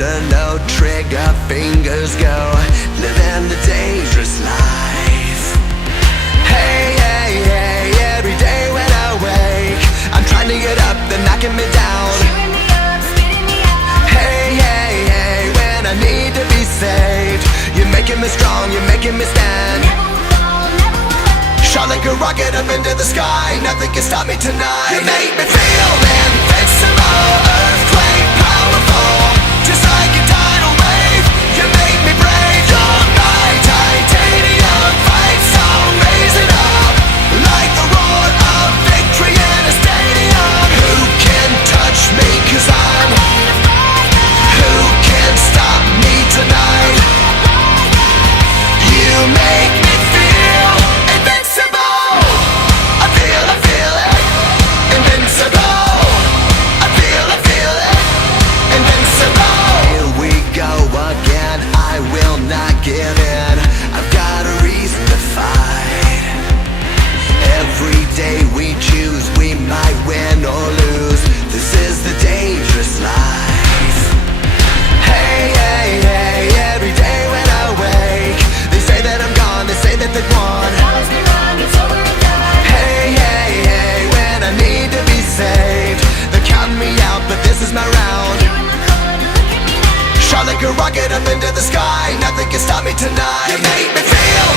under no trigger, fingers go, living the dangerous life. Hey, hey, hey, every day when I wake, I'm trying to get up, they're knocking me down. Cheering me up, spitting me out. Hey, hey, hey, when I need to be saved, you're making me strong, you're making me stand. Never will fall, never will hurt. Shot like a rocket up into the sky, nothing can stop me tonight. You make me feel invincible, earthquake powerful, just like a tidal wave. You make me brave, you're my titanium fight song, raise it up like the roar of victory in a stadium. Who can touch me, 'cause I'm Made of fire, who can stop me tonight? You make me feel invincible. I feel it, invincible. I feel it, invincible. Here we go again, I will not give in. I've got a reason to fight. Every day we choose, we might win or lose. This is the dangerous life. Hey, hey, hey, every day when I wake, they say that I'm gone, they say that they've won. follows me wrong, it's over and done. Hey, hey, hey, when I need to be saved, they're counting me out, but this is my round. You in the corner, look at me now. Shot like a rocket up into the sky, nothing can stop me tonight. You make me feel